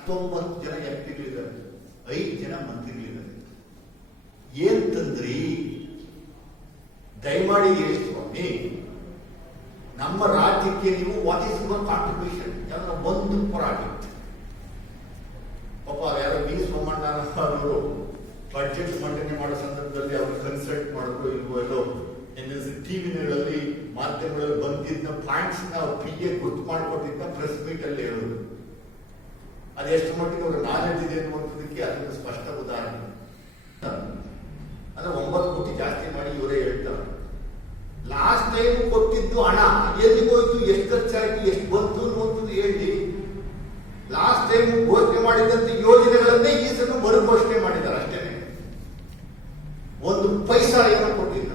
ಹತ್ತೊಂಬತ್ತು ಜನ ಎಂ ಪಿಗಳಿದ್ದಾರೆ ಐದು ಜನ ಮಂತ್ರಿಗಳಿದ್ದಾರೆ. ಏನ್ ತಂದ್ರಿ? ದಯಮಾಡಿ ಸ್ವಾಮಿ, ನಮ್ಮ ರಾಜ್ಯಕ್ಕೆ ನೀವು ವಾಟ್ ಇಸ್ ಯುವರ್ ಕಾಂಟ್ರಿಬ್ಯೂಷನ್ ಯಾವ್ದಾರ ಒಂದು ಪ್ರಾಜೆಕ್ಟ್ ಪಾಪ ಯಾರೋ ಬಿ ಸೋಮಣ್ಣ ಅವರು ಬಜೆಟ್ ಮಂಡನೆ ಮಾಡೋ ಸಂದರ್ಭದಲ್ಲಿ ಅವರು ಕನ್ಸಲ್ಟ್ ಮಾಡಿದ್ರು, ಇಲ್ವೋ ಎಲ್ಲೋ ಟಿವಿಗಳಲ್ಲಿ ಮಾಧ್ಯಮಗಳಲ್ಲಿ ಬಂದಿದ್ದ ಪಾಯಿಂಟ್ಸ್ ನಾವು ಪಿ ಎ ಗುರ್ತು ಮಾಡಿಕೊಟ್ಟಿದ್ದ ಪ್ರೆಸ್ ಮೀಟ್ ಅಲ್ಲಿ ಹೇಳೋದು ಅದೆಷ್ಟು ಮಟ್ಟಿಗೆ ಅವರು ನಾಲೆಡ್ಜ್ ಇದೆ ಅನ್ನುವಂಥದ್ದಕ್ಕೆ ಅದೊಂದು ಸ್ಪಷ್ಟ ಉದಾಹರಣೆ. ಅಂದ್ರೆ ಒಂಬತ್ತು ಕೋಟಿ ಜಾಸ್ತಿ ಮಾಡಿ ಇವರೇ ಹೇಳ್ತಾರೆ. ಲಾಸ್ಟ್ ಟೈಮ್ ಕೊಟ್ಟಿದ್ದು ಹಣ, ಎಲ್ಲಿಗೆ ಹೋಯ್ತು ಎಷ್ಟು ಖರ್ಚಾಯ್ತು, ಎಷ್ಟು ಬಂತು ಅನ್ನುವಂಥದ್ದು ಹೇಳಿ. ಲಾಸ್ಟ್ ಟೈಮ್ ಘೋಷಣೆ ಮಾಡಿದಂತ ಯೋಜನೆಗಳನ್ನೇ ಈ ಸಲ ಮರು ಘೋಷಣೆ ಮಾಡಿದ್ದಾರೆ ಅಷ್ಟೇ ಒಂದು ಪೈಸಾ ಏನು ಕೊಟ್ಟಿಲ್ಲ.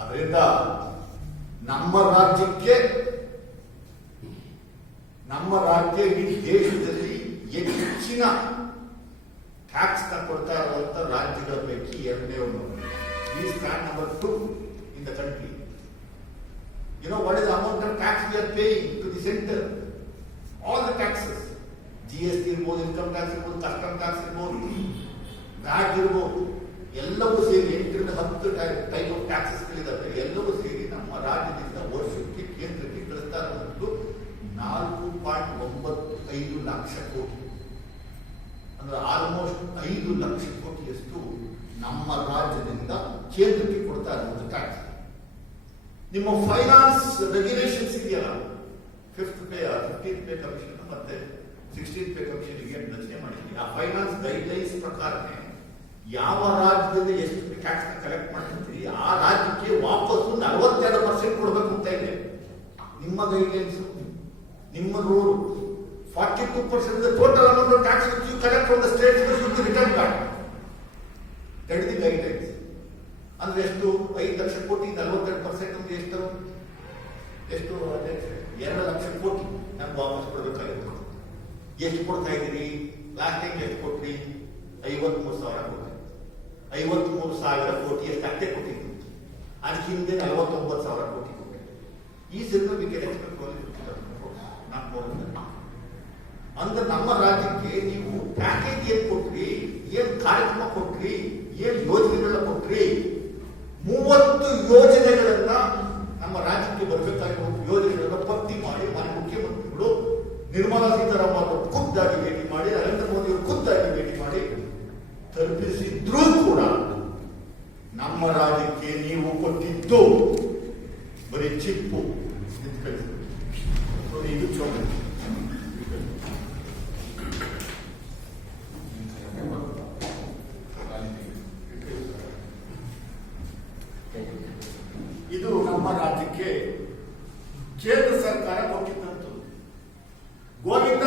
ಅದರಿಂದ ನಮ್ಮ ರಾಜ್ಯಕ್ಕೆ ನಮ್ಮ ರಾಜ್ಯ ಇಡೀ ದೇಶದಲ್ಲಿ ಹೆಚ್ಚಿನ ಟ್ಯಾಕ್ಸ್ ಕೊಡ್ತಾ ಇರುವಂತ ರಾಜ್ಯಗಳ ಪೈಕಿ ಎರಡನೇ ಒಂದು. ಈ stand number two in the country you know what is amount of tax we are paying to the centre all the taxes G S T ಇರ್ಬೋದು ಇನ್ಕಮ್ ಟ್ಯಾಕ್ಸ್ ಇರ್ಬೋದು ಕಸ್ಟಮ್ ಟ್ಯಾಕ್ಸ್ ಇರ್ಬೋದು. ವ್ಯಾಟ್ ಇರ್ಬೋದು. ಎಲ್ಲವೂ ಸೇರಿ ಎಂಟರಿಂದ ಹತ್ತು ಟೈಪ್ ಆಫ್ ಟ್ಯಾಕ್ಸಸ್ಗಳಿದ್ದಾವೆ ಎಲ್ಲವೂ ಸೇರಿ ನಮ್ಮ ರಾಜ್ಯದಿಂದ ವರ್ಷಕ್ಕೆ ಕೇಂದ್ರಕ್ಕೆ ಕಳಿಸ್ತಾ ಇರುವಂಥದ್ದು ನಾಲ್ಕು ಪಾಯಿಂಟ್ ಒಂಬತ್ತು ಐದು ಲಕ್ಷ ಕೋಟಿ. ಅಂದ್ರೆ ಆಲ್ಮೋಸ್ಟ್ ಐದು ಲಕ್ಷ ಕೋಟಿಯಷ್ಟು ನಮ್ಮ ರಾಜ್ಯದಿಂದ ಕೇಂದ್ರಕ್ಕೆ ಕೊಡ್ತಾ ಇರುವಂತ ಟ್ಯಾಕ್ಸ್ ನಿಮ್ಮ ಫೈನಾನ್ಸ್ ರೆಗ್ಯುಲೇಷನ್ಸ್ ಇದೆಯಲ್ಲ fifth pay fifteen pay commission ಮತ್ತೆ ಸಿಕ್ಸ್ಟೀನ್ ಪೇ ಕಮಿಷನ್ ರಚನೆ ಮಾಡಿದ್ವಿ ಆ ಫೈನಾನ್ಸ್ ಗೈಡ್ಲೈನ್ಸ್ ಪ್ರಕಾರನೇ ಯಾವ ರಾಜ್ಯದಿಂದ ಎಷ್ಟು ಟ್ಯಾಕ್ಸ್ ಕಲೆಕ್ಟ್ ಮಾಡ್ತಿರ್ತೀರಿ ಆ ರಾಜ್ಯಕ್ಕೆ ವಾಪಸ್ಸು ನಲವತ್ತೆರಡು ಪರ್ಸೆಂಟ್ ಕೊಡಬೇಕು ಅಂತ ಇದೆ. ನಿಮ್ಮ ಗೈಡ್ಲೈನ್ಸ್ ನಿಮ್ಮ rule forty two percent total amount of tax you collect from the state should return card that is the guidelines ಅಂದ್ರೆ ಎಷ್ಟು? ಐದು ಲಕ್ಷ ಕೋಟಿ ನಲವತ್ತೆರಡು ಪರ್ಸೆಂಟ್ ಅಂದ್ರೆ ಎಷ್ಟು? ಎಷ್ಟು? ಎರಡು ಲಕ್ಷ ಕೋಟಿ ನಮ್ಗೆ ವಾಪಸ್ ಕೊಡ್ಬೇಕಾಗಿತ್ತು. ಎಷ್ಟು ಕೊಡ್ತಾ ಇದ್ದೀರಿ? ಲಾಸ್ಟ್ ಟೈಮ್ ಎಷ್ಟು ಕೊಟ್ರಿ? ಐವತ್ಮೂರು ಸಾವಿರ ಕೊಟ್ರಿ. ಐವತ್ಮೂರು ಸಾವಿರ ಕೋಟಿ ಎಷ್ಟು ಅಷ್ಟೇ ಕೊಟ್ಟಿದ್ದು. ಅದಕ್ಕೆ ಹಿಂದೆ ಸಾವಿರ ಕೋಟಿ ಕೊಟ್ಟೆ ಈ ಸಿನಿಮಾ ವಿ ಕೆನ್ ಎಕ್ಸ್ಪೆಕ್ಟ್ ಅಂದ್ರೆ ನಮ್ಮ ರಾಜ್ಯಕ್ಕೆ ನೀವು ಪ್ಯಾಕೇಜ್ ಏನ್ ಕೊಟ್ರಿ, ಏನ್ ಕಾರ್ಯಕ್ರಮ ಕೊಟ್ರಿ, ಏನ್ ಯೋಜನೆಗಳನ್ನ ಕೊಟ್ರಿ, ಮೂವತ್ತು ಯೋಜನೆಗಳನ್ನ ನಮ್ಮ ರಾಜ್ಯಕ್ಕೆ ಬರಬೇಕಾಗಿರುವ ಯೋಜನೆಗಳನ್ನ ಪಟ್ಟಿ ಮಾಡಿ ಮಾನ್ಯ ಮುಖ್ಯಮಂತ್ರಿಗಳು, ನಿರ್ಮಲಾ ಸೀತಾರಾಮನ್ ಅವರು ಖುದ್ದಾಗಿ ಭೇಟಿ ಮಾಡಿ, ನರೇಂದ್ರ ಮೋದಿ ಅವರು ಖುದ್ದಾಗಿ ಭೇಟಿ ಮಾಡಿ ತಲುಪಿಸಿದ್ರೂ ಕೂಡ ನಮ್ಮ ರಾಜ್ಯಕ್ಕೆ ನೀವು ಕೊಟ್ಟಿದ್ದು ಬರೀ ಚಿಪ್ಪು. ಇದು ಚೌಕಟ್ಟು ನಮ್ಮ ರಾಜ್ಯಕ್ಕೆ ಕೇಂದ್ರ ಸರ್ಕಾರ ಕೊಟ್ಟಿದ್ದಂತು ಗೋವಿಂದ